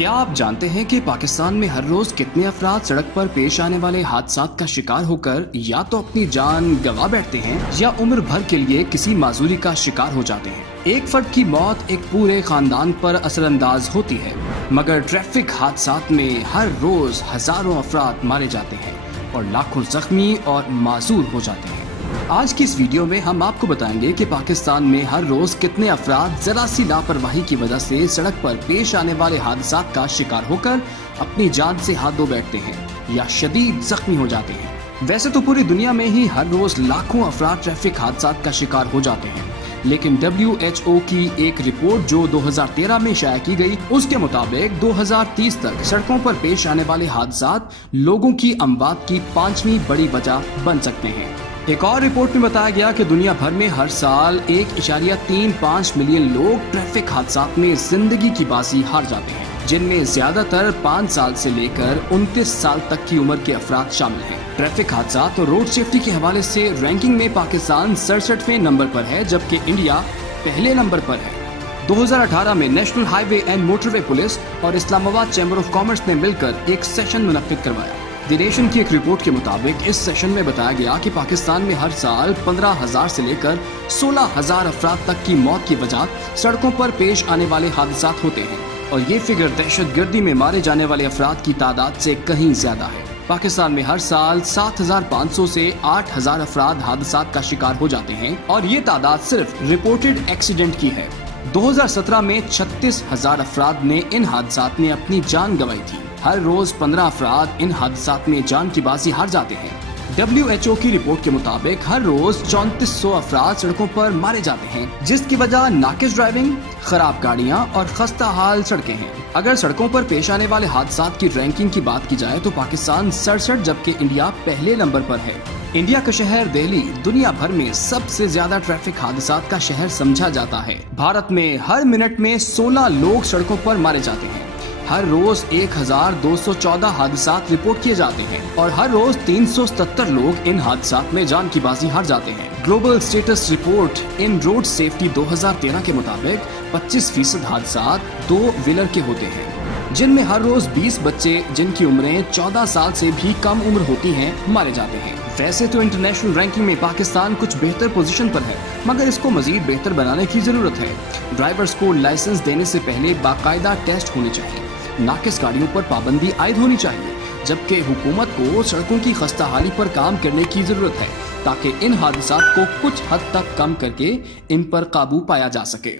क्या आप जानते हैं कि पाकिस्तान में हर रोज कितने अफराद सड़क पर पेश आने वाले हादसात का शिकार होकर या तो अपनी जान गंवा बैठते हैं या उम्र भर के लिए किसी माजूरी का शिकार हो जाते हैं। एक फर्द की मौत एक पूरे खानदान पर असरअंदाज होती है, मगर ट्रैफिक हादसात में हर रोज हजारों अफराद मारे जाते हैं और लाखों जख्मी और मासूर हो जाते हैं। आज की इस वीडियो में हम आपको बताएंगे कि पाकिस्तान में हर रोज कितने अफराद जरा सी लापरवाही की वजह से सड़क पर पेश आने वाले हादसात का शिकार होकर अपनी जान से हाथ धो बैठते हैं या शदीद जख्मी हो जाते हैं। वैसे तो पूरी दुनिया में ही हर रोज लाखों अफराद ट्रैफिक हादसात का शिकार हो जाते हैं, लेकिन WHO की एक रिपोर्ट जो 2013 में शाया की गई, उसके मुताबिक 2030 तक सड़कों पर पेश आने वाले हादसात लोगों की अमवात की 5वीं बड़ी वजह बन सकते हैं। एक और रिपोर्ट में बताया गया कि दुनिया भर में हर साल 1.35 मिलियन लोग ट्रैफिक हादसात में जिंदगी की बाजी हार जाते हैं, जिनमें ज्यादातर 5 साल से लेकर 29 साल तक की उम्र के अफराद शामिल हैं। ट्रैफिक हादसात और रोड सेफ्टी के हवाले से रैंकिंग में पाकिस्तान 67वें नंबर पर है, जबकि इंडिया पहले नंबर पर है। 2018 में national highway and motorway police और इस्लामाबाद चैम्बर ऑफ कॉमर्स ने मिलकर एक सेशन मुनक्किद करवाया। द नेशन की एक रिपोर्ट के मुताबिक इस सेशन में बताया गया कि पाकिस्तान में हर साल 15,000 से लेकर 16,000 अफराद तक की मौत की वजह सड़कों पर पेश आने वाले हादसात होते हैं, और ये फिगर दहशतगर्दी में मारे जाने वाले अफराद की तादाद से कहीं ज्यादा है। पाकिस्तान में हर साल 7,500 से 8,000 अफराद हादसात का शिकार हो जाते हैं, और ये तादाद सिर्फ रिपोर्टेड एक्सीडेंट की है। 2017 में 36,000 अफराद ने इन हादसात में अपनी जान गंवाई थी। हर रोज 15 अफराद इन हादसात में जान की बाजी हार जाते हैं। WHO की रिपोर्ट के मुताबिक हर रोज 3400 अफराद सड़कों पर मारे जाते हैं, जिसकी वजह नाकिस ड्राइविंग, खराब गाड़ियां और खस्ता हाल सड़कें हैं। अगर सड़कों पर पेश आने वाले हादसात की रैंकिंग की बात की जाए तो पाकिस्तान 67 जबकि इंडिया पहले नंबर पर है। इंडिया का शहर दिल्ली दुनिया भर में सबसे ज्यादा ट्रैफिक हादसात का शहर समझा जाता है। भारत में हर मिनट में 16 लोग सड़कों पर मारे जाते हैं। हर रोज 1,214 हादसात रिपोर्ट किए जाते हैं और हर रोज 377 लोग इन हादसात में जान की बाजी हार जाते हैं। ग्लोबल स्टेटस रिपोर्ट इन रोड सेफ्टी 2013 के मुताबिक 25% हादसात 2 व्हीलर के होते हैं, जिनमें हर रोज 20 बच्चे जिनकी उम्रें 14 साल से भी कम उम्र होती हैं मारे जाते हैं। वैसे तो इंटरनेशनल रैंकिंग में पाकिस्तान कुछ बेहतर पोजीशन पर है, मगर इसको मजीद बेहतर बनाने की जरूरत है। ड्राइवर्स को लाइसेंस देने से पहले बाकायदा टेस्ट होने चाहिए, नाकिस गाड़ियों पर पाबंदी आयद होनी चाहिए, जबकि हुकूमत को सड़कों की खस्ताहाली पर काम करने की जरूरत है ताकि इन हादसात को कुछ हद तक कम करके इन पर काबू पाया जा सके।